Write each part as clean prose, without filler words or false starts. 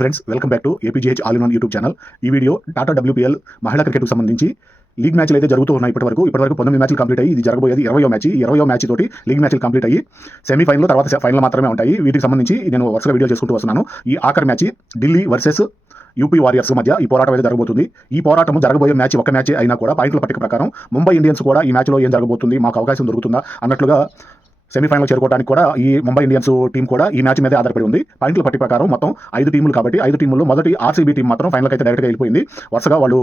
Friends, welcome back to APGH all in one YouTube channel. ఈ video Tata WPL మహిళా క్రికెట్కు సంబంధించి లీగ్ మ్యాచ్లు అయితే జరుగుతూ ఉన్నాయి. ఇప్పటివరకు 19 మ్యాచ్లు కంప్లీట్ అయ్యి ఇది జరగబోయేది 20వ మ్యాచ్. ఈ 20వ మ్యాచ్ తోటి లీగ్ మ్యాచ్లు కంప్లీట్ అయ్యి సెమీఫైనల్ తర్వాత ఫైనల్ మాత్రమే ఉంటాయి. వీటికి సంబంధించి నేను వరుసగా వీడియో చేసుకుంటూ వస్తున్నాను. ఈ ఆఖరి match Delhi versus UP warriors మధ్య ఈ పోరాటం అయితే జరగబోతుంది. ఈ పోరాటం జరగబోయే మ్యాచ్ ఒక మ్యాచ్ అయినా కూడా పాయింట్ల పట్టిక ప్రకారం ముంబై ఇండియన్స్ కూడా ఈ మ్యాచ్లో ఏం జరగబోతుంది, మాకు అవకాశం దొరుకుతుందా అన్నట్లుగా సెమీఫైనల్ చేరుకోవడానికి కూడా ఈ ముంబై ఇండియన్స్ టీం కూడా ఈ మ్యాచ్ మీద ఆధారపడి ఉంది. పాయింట్ల పట్టి ప్రకారం మొత్తం 5 టీములు కాబట్టి 5 టీముల్లో మొదటి ఆర్సీబీ టీం మాత్రం ఫైనల్కి అయితే డైరెక్ట్గా వెళ్ళిపోయింది. వరుసగా వాళ్ళు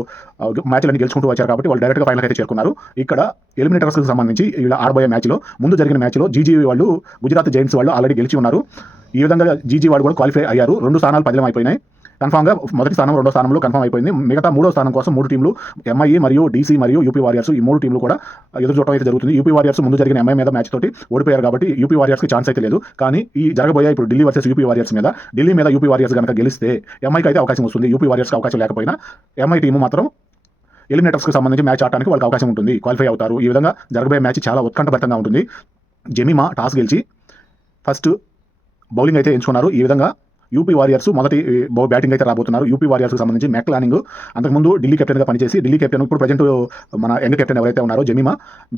మ్యాచ్లన్నీ గెలుచుకుంటూ వచ్చారు కాబట్టి వాళ్ళు డైరెక్ట్గా ఫైనల్కి అయితే చేరుకున్నారు. ఇక్కడ ఎలిమినేటర్స్కి సంబంధించి ఇలా ఆడబోయే మ్యాచ్లో ముందు జరిగిన మ్యాచ్లో జీజీ వాళ్ళు గుజరాత్ జైంట్స్ వాళ్ళు ఆల్రెడీ గెలిచి ఉన్నారు. ఈ విధంగా జీజీ వాళ్ళు కూడా క్వాలిఫై అయ్యారు. 2 స్థానాలు పదిలం అయిపోయినాయి. కన్ఫామ్గా మొదటి స్థానం 2వ స్థానంలో కన్ఫర్మ్ అయిపోయింది. మిగతా 3వ స్థానం కోసం 3 టీంలు ఎంఐ మరియు డీసీ మరియు యూపీ వారియర్స్ ఈ 3 టీంలు కూడా ఎదురు చూడటం అయితే జరుగుతుంది. యూపీ వారియర్స్ ముందు జరిగిన ఎంఐ మీద మ్యాచ్ తోటి ఓడిపోయారు కాబట్టి యూపీ వారియర్స్కి ఛాన్స్ అయితే లేదు. కానీ ఈ జరగబోయే ఇప్పుడు ఢిల్లీ వర్సెస్ యూపీ వారియర్స్ మీద ఢిల్లీ మీద యూపీ వారియర్స్ కనుక గెలిస్తే ఎంఐకి అయితే అవకాశం వస్తుంది. యూపీ వారియర్స్కి అవకాశం లేకపోయినా ఎంఐ టీము మాత్రం ఎలిమినేటర్స్కి సంబంధించి మ్యాచ్ ఆడడానికి వాళ్ళకి అవకాశం ఉంటుంది, క్వాలిఫై అవుతారు. ఈ విధంగా జరగబోయే మ్యాచ్ చాలా ఉత్కంఠభరితంగా ఉంటుంది. జెమిమా టాస్ గెలిచి ఫస్ట్ బౌలింగ్ అయితే ఎంచుకున్నారు. ఈ విధంగా యూపీ వారియర్స్ మొదటి బ్యాటింగ్ అయితే రాబోతున్నారు. యూపీ వారియర్స్కి సంబంధించి మెక్లానింగ్ అంతకుముందు ఢిల్లీ కెప్టెన్గా పనిచేసి ఢిల్లీ కెప్టెన్ ఇప్పుడు ప్రజెంట్ మన యంగ్ కెప్టెన్ ఎవరైతే ఉన్నారో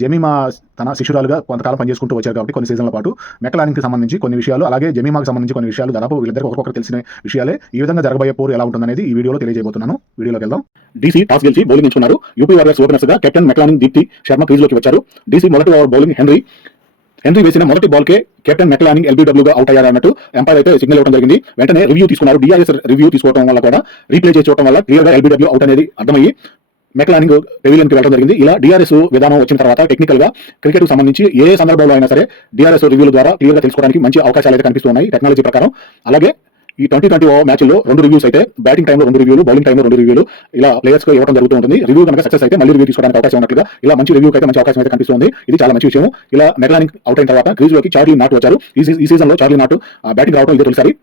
జెమిమా తన శిష్యురాలుగా కొంతకాలం పనిచేసుకుంటూ వచ్చారు కాబట్టి కొన్ని సీజన్ల పాటు మెక్లానింగ్కి సంబంధించి కొన్ని విషయాలు, అలాగే జెమిమాకి సంబంధించి కొన్ని విషయాలు దాదాపు వీళ్ళిద్దరికి ఒకరికొకరు తెలిసిన విషయాలే. ఈ విధంగా జరగబోయే పోరు ఎలా ఉంటుందనేది ఈ వీడియోలో తెలియజేయబోతున్నాను. వీడియోలోకి వెళ్దాం. డీసీ టాస్ గెలిచి బౌలింగ్ ఎంచుకున్నారు. యూపీ వారియర్స్ ఓపెనర్స్గా కెప్టెన్ మెక్లానింగ్, దీప్తి శర్మ క్రీజ్లోకి వచ్చారు. డీసీ మొదటి ఓవర్ బౌలింగ్ హెన్రీ వేసిన మొదటి బాల్కే కెప్టెన్ మెక్లానింగ్ LBWగా అవుట్ అయ్యారు అన్నట్టు ఎంపైర్ అయితే సిగ్నల్ ఇవ్వడం జరిగింది. వెంటనే రివ్యూ తీసుకున్నారు. DRS రివ్యూ తీసుకోవడం వల్ల కూడా రీప్లే చేసి చూడటం వల్ల క్లియర్గా LBW అవుట్ అనేది అర్థమయ్యి మెక్లానింగ్ పెవిలియన్కి వెళ్ళడం జరిగింది. ఇలా DRS విధానం వచ్చిన తర్వాత టెక్నికల్ గా క్రికెట్ కు సంబంధించి ఏ సందర్భంలో అయినా సరే DRS రివ్యూల ద్వారా క్లియర్గా తెలుసుకోవడానికి మంచి అవకాశాలు అయితే కనిపిస్తున్నాయి టెక్నాలజీ ప్రకారం. అలాగే ఈ 2020 మ్యాచ్లో 2 రివ్యూస్ అయితే బ్యాటింగ్ టైంలో 2 రివ్యూలు, బౌలింగ్ టైంలో 2 రివ్యూలు ఇలా ప్లేయర్స్ కు ఇవ్వడం జరుగుతూ ఉంటుంది. రివ్యూ కనుక సక్సెస్ అయితే మళ్ళీ రివ్యూ తీసుకోవడానికి అవకాశం ఉన్నట్లుగా ఇలా మంచి రివ్యూకి అయితే మంచి అవకాశం అయితే కనిపిస్తుంది. ఇది చాలా మంచి విషయం. ఇలా మెక్లానింగ్ అవుట్ అయిన తర్వాత క్రీజ్ లోకి చార్లీ నాట్ వచ్చారు. ఈ సీజన్ లో చార్లీ నాట్ బ్యాటింగ్ రావడం ఇదే తొలిసారి.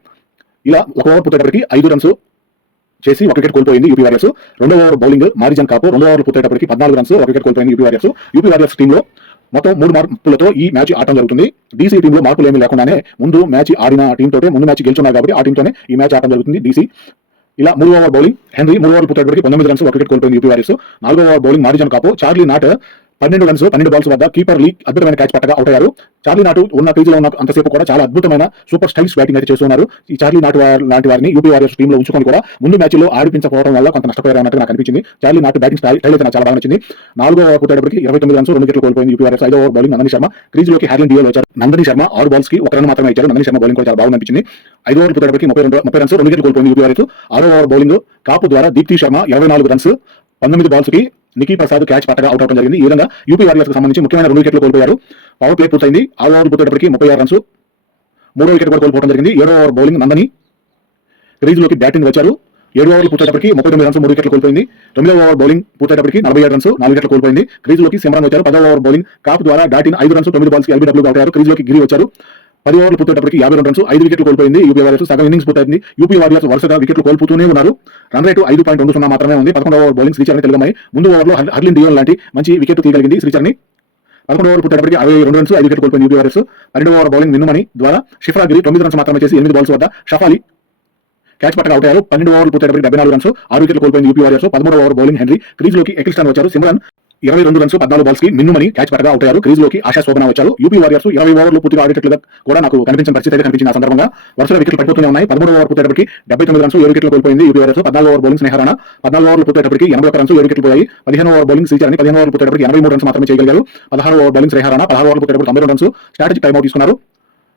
ఇలా ఒక ఓవర్ పూర్తయ్యేటప్పటికి 5 రన్స్ చేసి 1 వికెట్ కోల్పోయింది యూపీ వారియర్స్. 2వ ఓవర్ బౌలింగ్ మారిజన్ కాపు 2 ఓవర్లు పూర్తయ్యేటప్పటికి 14 రన్స్ 1 వికెట్ కోల్పోయింది యూపీ వారియర్స్ టీంలో మొత్తం 3 మార్పులతో ఈ మ్యాచ్ ఆడటం జరుగుతుంది. డీసీ టీంలో మార్పులు ఏమీ లేకుండానే ముందు మ్యాచ్ ఆడిన టీంతోటే ముందు మ్యాచ్ గెలుచున్నారు కాబట్టి ఆ టీంతోనే ఈ మ్యాచ్ ఆడటం జరుగుతుంది. డీసీ ఇలా 3వ ఓవర్ బౌలింగ్ హెన్రీ 3 ఓవర్లు పూర్తయ్యేటప్పటికి 19 రన్స్ 1 వికెట్ కోల్పోయింది యూపీ వారియర్స్. 4వ over bowling Marizanne Kapp Charli Knott 12 runs 12 balls వద్ద కీపర్ లీ అద్భుతమైన క్యాచ్ పట్టగా అవుట్ అయ్యారు. చార్లీ నాటు ఉన్న క్రీజ్లో ఉన్న అంతసేపు కూడా చాలా అద్భుతమైన సూపర్ స్టైల్స్ బ్యాటింగ్ అయితే చేస్తున్నారు. ఈ చార్లీ నాటు లాంటి వారిని యూపీ వారియర్స్ టీంలో ఉంచుకొని కూడా ముందు మ్యాచ్లో ఆడిపించకపోవడం వల్ల కొంత నష్టపోయారు అన్నట్టు నాకు అనిపించింది. చార్లీ నాటు బ్యాటింగ్ స్టైల్ అయితే నాకు చాలా బాగా నచ్చింది. 4వ ఓవర్ పూర్తయ్యేటప్పటికి 29 రన్స్ 2 వికెట్లు కోల్పోయింది యూపీ వారియర్స్. 5వ ఓవర్ బౌలింగ్ నందనీ శర్మ క్రీజ్లోకి హ్యార్లిన్ డియోల్ వచ్చారు. నందనీ శర్మ 6 బాల్స్ కి 1 రన్ మాత్రమే ఇచ్చారు. నందనీ శర్మ బౌలింగ్ కూడా చాలా బాగా అనిపించింది. 5వ ఓవర్ పూర్తయ్యేటప్పటికి 30 రన్స్ 2 వికెట్లు కోల్పోయింది యూపీ వారియర్స్. 6వ ఓవర్ బౌలింగ్ కాపు ద్వారా దీప్తి శర్మ 24 రన్స్ 19 బాల్స్ కి నికీ ప్రసాద్ క్యాచ్ పట్టగా అవుట్ అవడం జరిగింది. ఈ విధంగా యూపీ వారియర్స్ కు సంబంధించి ముఖ్యమైన 2 వికెట్లు కోల్పోయారు. పవర్ ప్లే పూర్తయింది. 6వ ఓవర్ పూర్తయ్యేటప్పటికి 36 రన్స్ 3వ వికెట్ కూడా కోల్పోవడం జరిగింది. 7వ ఓవర్ బౌలింగ్ నందని క్రీజ్లోకి బ్యాటింగ్ వచ్చారు. 7 ఓవర్లు పూర్తయ్యేటప్పటికి 39 రన్స్ 3 వికెట్లు కోల్పోయింది. 9వ ఓవర్ బౌలింగ్ పూర్తయ్యేటప్పటికి 47 రన్స్ 4 వికెట్లు కోల్పోయింది. క్రీజ్లోకి సిమ్రాన్ వచ్చారు. 10వ ఓవర్ బౌలింగ్ కాపు ద్వారా డాటిన్ 5 రన్స్ 9 బాల్స్ కి LBW అవుట్ అయ్యారు. క్రీజ్లోకి గిరి వచ్చారు. 10 ఓవర్లు పూర్తయ్యేటప్పటికి 52 రన్స్ 5 వికెట్లు కోల్పోయింది యూపీ వారియర్స్. సగం ఇన్నింగ్స్ పూర్తయింది. యూపీ వారియర్స్ వరుసగా వికెట్లు కోల్పోతూనే ఉన్నారు. రన్ రేటు 5.20 మాత్రమే ఉంది. 11వ ఓవర్ బౌలింగ్ శ్రీచరణ్ తెలుగుమై ముందు ఓవర్లో హర్లిన్ డియోల్ లాంటి మంచి వికెట్ తీయగలిగింది శ్రీచరణ్. 11వ ఓవర్ పూర్తయ్యేటప్పటికి 62 రన్స్ 5 వికెట్ కోల్పోయింది యూపీ వారియర్స్. 12వ ఓవర్ బౌలింగ్ మిన్నుమణి ద్వారా షిఫ్రా గిరి 9 రన్స్ మాత్రమే చేసి 8 బాల్స్ వద్ద షఫాలి క్యాచ్ పట్టగా అవుట్ అయ్యారు. 12 ఓవర్లు పూర్తయ్యేటప్పటికి 74 రన్స్ 6 వికెట్లు కోల్పోయింది యూపీ వారియర్స్. 13వ ఓవర్ బౌలింగ్ హెన్రీ క్రీజ్లోకి ఎకిల్స్టన్ వచ్చారు. సిమ్రాన్ 22 రన్స్ 14 బాల్స్ కి మిన్నుమని క్యాచ్ పట్టగా అవుట్ అయ్యారు. క్రీజ్లోకి ఆశా శోభన వచ్చారు. యూపీ వారియర్స్ 20 ఓవర్లు పూర్తిగా ఆడేటట్లుగా కూడా నాకు కనిపించిన పరిస్థితి అయితే కనిపించింది. ఆ సందర్భంగా వరుసగా వికెట్లు పడిపోతూనే ఉన్నాయి. 13వ ఓవర్ పూర్తయ్యేటప్పటికి 79 రన్స్ 7 వికెట్లు కోల్పోయింది యూపీ వారియర్స్. 14వ ఓవర్ బౌలింగ్ స్నేహరాణ 14 ఓవర్లు పూర్తయ్యేటప్పటికి 81 రన్స్ 7 వికెట్లు పోయాయి. 15వ ఓవర్ బౌలింగ్ శ్రీచరణ్ 15 ఓవర్లు పూర్తయ్యేటప్పటికి 83 రన్స్ మాత్రమే చేయగలిగారు. 16వ ఓవర్ బౌలింగ్ స్నేహరాణ 16 ఓవర్లు పూర్తయ్యేటప్పటికి 92 రన్స్ స్ట్రాటజీ టైమ్ అవుట్ తీసుకున్నారు.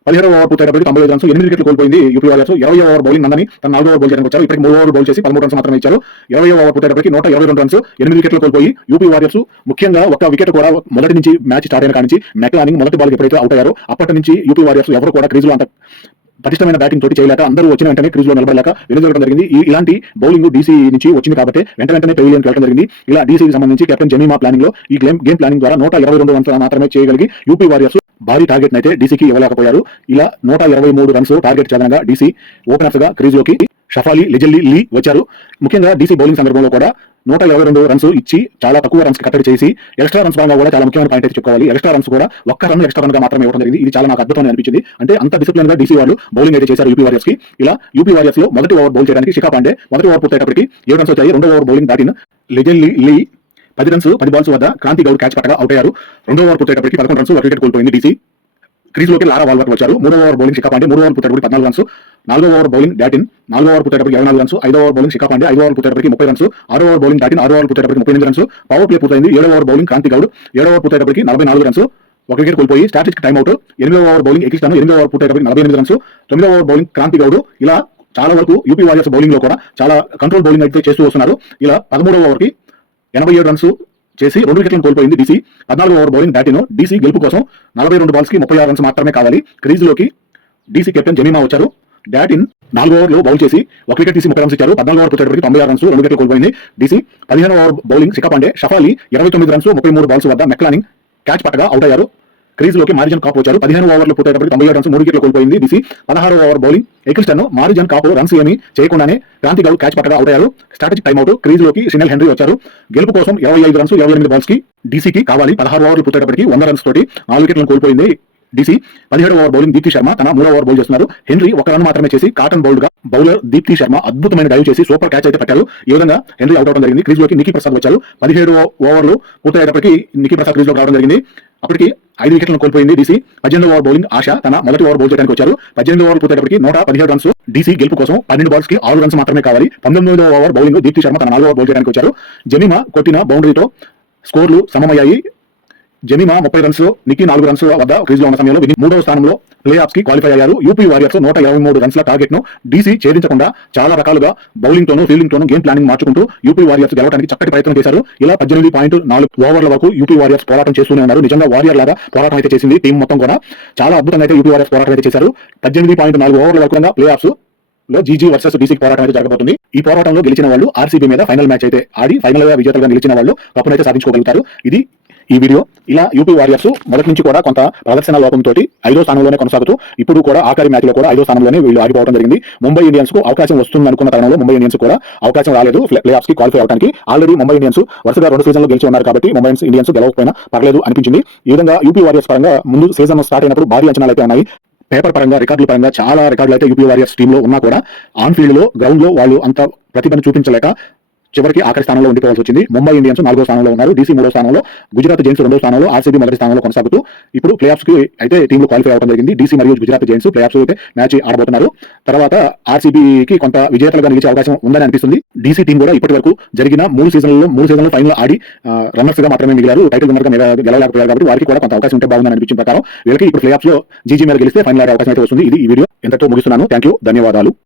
17వ ఓవర్ పూర్తయ్యేటప్పటికి 95 రన్స్ 8 వికెట్లు కోల్పోయింది యూపీ వారియర్స్. 20వ ఓవర్ బౌలింగ్ నందని తన 4వ ఓవర్ బౌల్ చేయడానికి వచ్చారు. ఇప్పటికి 3 ఓవర్ బౌల్ చేసి 13 రన్స్ మాత్రమే ఇచ్చారు. 20వ ఓవర్ పూర్తయ్యేటప్పటికి 122 రన్స్ 8 వికెట్లు కోల్పోయి యూపీ వారియర్స్ ముఖ్యంగా ఒక వికెట్ కూడా మొదటి నుంచి మ్యాచ్ స్టార్ట్ అయిన కానీ మెక్లానింగ్ మొదటి బాల్ ఎప్పుడైతే అవుట్ అయ్యారో అప్పటి నుంచి యూపీ వారియర్స్ ఎవరు కూడా క్రీజ్లో అంత పటిష్టమైన బ్యాటింగ్ తోటి చేయలేక అందరూ వచ్చిన వెంటనే క్రీజ్లో నిలబడలేక వెనుజరగడం జరిగింది. ఇలాంటి బౌలింగ్ డీసీ నుంచి వచ్చింది కాబట్టి వెంటనే పెవిలియన్కి వెళ్ళడం జరిగింది. ఇలా డీసీకి సంబంధించి కెప్టెన్ జెమిమా ప్లానింగ్ లో ఈ గేమ్ ప్లానింగ్ ద్వారా 122 రన్స్ మాత్రమే చేయగలిగి యూపీ వారియర్స్ భారీ టార్గెట్ అయితే డీసీకి ఇవ్వలేకపోయారు. ఇలా 123 రన్స్ టార్గెట్ చేదనగా డీసీ ఓపెనర్స్ గా క్రీజ్లోకి షఫాలి, లెజెల్లీ, లీ వచ్చారు. ముఖ్యంగా డీసీ బౌలింగ్ సందర్భంలో కూడా 122 రన్స్ ఇచ్చి చాలా తక్కువ రన్స్ కట్టడి చేసి ఎక్స్ట్రా రన్స్ పరంగా కూడా చాలా ముఖ్యమైన పాయింట్ అయితే చెప్పుకోవాలి. ఎక్స్ట్రా రన్స్ కూడా ఒక్క రన్ ఎక్స్ట్రా రన్ గా మాత్రమే ఇవ్వడం జరిగింది. ఇది చాలా నాకు అద్భుతంగా అనిపించింది. అంటే అంత డిసిప్లిన్ గా డీసీ వాళ్ళు బౌలింగ్ అయితే చేశారు యూపీ వారియర్స్ కి. ఇలా యూపీ వారియర్స్ లో మొదటి ఓవర్ బౌల్ చేయడానికి శిఖా పాండే మొదటి ఓవర్ పూర్తయ్యేటప్పటికి 7 రన్స్ వచ్చాయి. రెండో ఓవర్ బౌలింగ్ దాటిన లెజెల్లీ, లీ 10 రన్స్ 10 బాల్స్ వద్ద క్రాంతి గౌడ్ క్యాచ్ పట్టగా అవుట్ అయ్యారు. రెండో ఓవర్ పూర్తయ్యేటప్పటికి 11 రన్స్ వికెట్ కోల్పోయింది డీసీ. క్రీజ్ లోకి లారా వాల్వర్ట్ వచ్చారు. 3వ ఓవర్ బౌలింగ్ శిఖా పాండే 3 ఓవర్ పూర్తయ్యేటప్పటికి 14 రన్స్. 4వ ఓవర్ బౌలింగ్ డాటిన్ 4వ ఓవర్ పూర్తయ్యేటప్పటికి 24 రన్స్. 5వ ఓవర్ బౌలింగ్ శిఖా పాండే 5వ ఓవర్ పూర్తయ్యేటప్పటికి 30 రన్స్. 6వ ఓవర్ బౌలింగ్ డాటిన్ 6వ ఓవర్ పూర్తయ్యేటప్పటికి 38 రన్స్. పవర్ ప్లే పూర్తయింది. 7వ ఓవర్ బౌలింగ్ క్రాంతి గౌడ్ 7వ ఓవర్ పూర్తయ్యేటప్పటికి 44 రన్స్. ఒక వికెట్ కోల్పోయి స్టాటిస్టిక్ టైమ్అవుట్. 8వ ఓవర్ బౌలింగ్ ఎకిస్తాను 8వ ఓవర్ పూర్తయ్యేటప్పటికి 48 రన్స్. 9వ ఓవర్ బౌలింగ్ క్రాంతి గౌడ్. ఇలా చాలా వరకు యూపీ వారియర్స్ బౌలింగ్ లో కూడా చాలా కంట్రోల్ బౌలింగ్ అయితే చేస్తూ వస్తున్నారు. ఇలా 13వ ఓవర్ కి 87 రన్స్ చేసి 2 వికెట్లను కోల్పోయింది డీసీ. 14వ ఓవర్ బౌలింగ్ డాటిన్. డీసీ గెలుపు కోసం 42 బాల్స్ కి 36 రన్స్ మాత్రమే కావాలి. క్రీజ్ లోకి డీసీ కెప్టెన్ జమీమా వచ్చారు. డాటిన్ 4 ఓవర్లో బౌల్ చేసి 1 వికెట్ తీసి 30 రన్స్ ఇచ్చారు. 14 ఓవర్ పూర్తయ్యేటప్పటికి 96 రన్స్ 2 వికెట్లు కోల్పోయింది డీసీ. 15వ ఓవర్ బౌలింగ్ శిఖా పాండే షఫాలి 29 రన్స్ 33 బాల్స్ వద్ద మెక్లానింగ్ క్యాచ్ పట్టగా అవుట్ అయ్యారు. క్రీజ్ లోకి మారిజన్ కాప్ వచ్చారు. 15 ఓవర్లు పూర్తయ్యేటప్పటికి 97 రన్స్ 3 వికెట్లు కోల్పోయింది డీసీ. 16వ over bowling Ecclestone Marizanne Kapp runs ఏమీ చేయకుండానే క్రాంతి గౌడ్ క్యాచ్ పట్టగా అవుట్ అయ్యారు. Strategic timeout. క్రీజ్ లోకి షినెల్ హెన్రీ వచ్చారు. గెలుపు కోసం 25 రన్స్ 28 బాల్స్ కి డీసీకి కావాలి. 16 ఓవర్లు పూర్తయ్యేటప్పటికి 100 రన్స్ తోటి 4 వికెట్లను కోల్పోయింది డీసీ. 17వ ఓవర్ బౌలింగ్ దీప్తి శర్మ తన 3వ ఓవర్ బౌల్ చేస్తున్నారు. హెన్రీ 1 రన్ మాత్రమే చేసి కాటన్ బౌల్డ్ గా బౌలర్ దీప్తి శర్మ అద్భుతమైన డైవ్ చేసి సూపర్ క్యాచ్ అయితే పట్టారు. ఈ విధంగా హెన్రీ అవుట్ అవడం జరిగింది. క్రీజ్ లోకి నికీ ప్రసాద్ వచ్చారు. 17 ఓవర్లు పూర్తయ్యేటప్పటికి నికీ ప్రసాద్ క్రీజ్ లోకి రావడం జరిగింది. అప్పటికి 5 వికెట్లను కోల్పోయింది డీసీ. 18వ ఓవర్ బౌలింగ్ ఆశ తన మొదటి ఓవర్ బౌల్ చేయడానికి వచ్చారు. 18వ ఓవర్ పూర్తయ్యేటప్పటికి 117 రన్స్. డీసీ గెలుపు కోసం 12 బాల్స్ కి 6 రన్స్ మాత్రమే కావాలి. 19వ ఓవర్ బౌలింగ్ దీప్తి శర్మ తన 4వ ఓవర్ బౌల్ చేయడానికి వచ్చారు. జమీమా కొట్టిన బౌండరీతో స్కోర్లు సమమయ్యాయి. జమీమా 30 రన్స్, నికీ 4 రన్స్ వద్ద క్రీజ్ లో ఉన్న సమయంలో 3వ స్థానంలో ప్లే ఆఫ్స్ కి క్వాలిఫై అయ్యారు. యూపీ వారియర్స్ 123 రన్స్ల టార్గెట్ ను డీసీ ఛేదించకుండా చాలా రకాలుగా బౌలింగ్ తోనూ ఫీల్డింగ్ తోనూ గేమ్ ప్లానింగ్ మార్చుకుంటూ యూపీ వారియర్స్ గెలవడానికి చక్కటి ప్రయత్నం చేశారు. ఇలా 18.4 ఓవర్ల వరకు యూపీ వారియర్స్ పోరాటం చేస్తూనే ఉన్నారు. నిజంగా వారియర్ లాగా పోరాటం అయితే చేసింది టీం మొత్తం కూడా. చాలా అద్భుతంగా అయితే యూపీ వారియర్స్ పోరాటం అయితే చేశారు. 18.4 ఓవర్ల వరకు ప్లే ఆఫ్స్ లో జీజీ వర్సెస్ డీసీకి పోరాటం అయితే జరగబోతుంది. ఈ పోరాటంలో గెలిచిన వాళ్ళు ఆర్సీబీ మీద ఫైనల్ మ్యాచ్ అయితే ఆడి ఫైనల్ గా విజేతలుగా నిలిచిన వాళ్ళు కప్పును అయితే సాధించుకోగలుగుతారు. ఇది ఈ వీడియో. ఇలా యూపీ వారియర్స్ మొదటి నుంచి కూడా కొంత ప్రదర్శన లోపంతో 5వ స్థానంలోనే కొనసాగుతూ ఇప్పుడు కూడా ఆఖరి మ్యాచ్ లో కూడా 5వ స్థానంలోనే వీళ్ళు ఆడిపోవడం జరిగింది. ముంబై ఇండియన్స్ కు అవకాశం వస్తుంది అనుకున్న తరుణంలో ముంబై ఇండియన్స్ కూడా అవకాశం రాలేదు ప్లే ఆఫ్స్ కి క్వాలిఫై అవడానికి. ఆల్రెడీ ముంబై ఇండియన్స్ వరుసగా 2 సీజన్లు గెలిచి ఉన్నారు కాబట్టి ముంబై ఇండియన్స్ గెలవకపోయినా పర్లేదు అనిపించింది. ఈ విధంగా యూపీ వారియర్స్ పరంగా ముందు సీజన్ స్టార్ట్ అయినప్పుడు భారీ అంచనాలు అయితే ఉన్నాయి. పేపర్ పరంగా రికార్డుల పరంగా చాలా రికార్డులు అయితే యూపీ వారియర్స్ టీమ్ లో ఉన్నా కూడా ఆన్ ఫీల్డ్ లో గ్రౌండ్ లో వాళ్ళు అంత ప్రతిభను చూపించలేక చివరికి ఆఖరి స్థానంలో ఉండిపోవాల్సి వచ్చింది. ముంబై ఇండియన్స్ 4వ స్థానంలో ఉన్నారు. డీసీ 3వ స్థానంలో, గుజరాత్ జైన్స్ 2వ స్థానంలో, ఆర్సీబీ మొదటి స్థానంలో కొనసాగుతూ ఇప్పుడు ప్లే ఆఫ్స్ కి అయితే టీంలు క్వాలిఫై అవడం జరిగింది. డీసీ మరియు గుజరాత్ జైన్స్ ప్లే ఆఫ్స్ అయితే మ్యాచ్ ఆడబోతున్నారు. తర్వాత ఆర్సీబీకి కొంత విజేతలుగా నిలిచే అవకాశం ఉందని అనిపిస్తుంది. డీసీ టీం కూడా ఇప్పటి వరకు జరిగిన 3 సీజన్లలో ఫైనల్ ఆడి రన్నర్స్ గా మాత్రమే మిగిలారు. టైటిల్ విన్నర్ గా గెలవలేకపోయారు కాబట్టి వారికి కూడా కొంత అవకాశం ఉంటే బాగుందని అనిపించిన ప్రకారం వీళ్ళకి ఇప్పుడు ప్లే ఆఫ్స్ లో జీజీ మీద గెలిస్తే ఫైనల్ ఆడే అవకాశం అయితే వస్తుంది. ఇది ఈ వీడియో ఎంతతో ముగిస్తున్నాను. థ్యాంక్ యూ, ధన్యవాదాలు.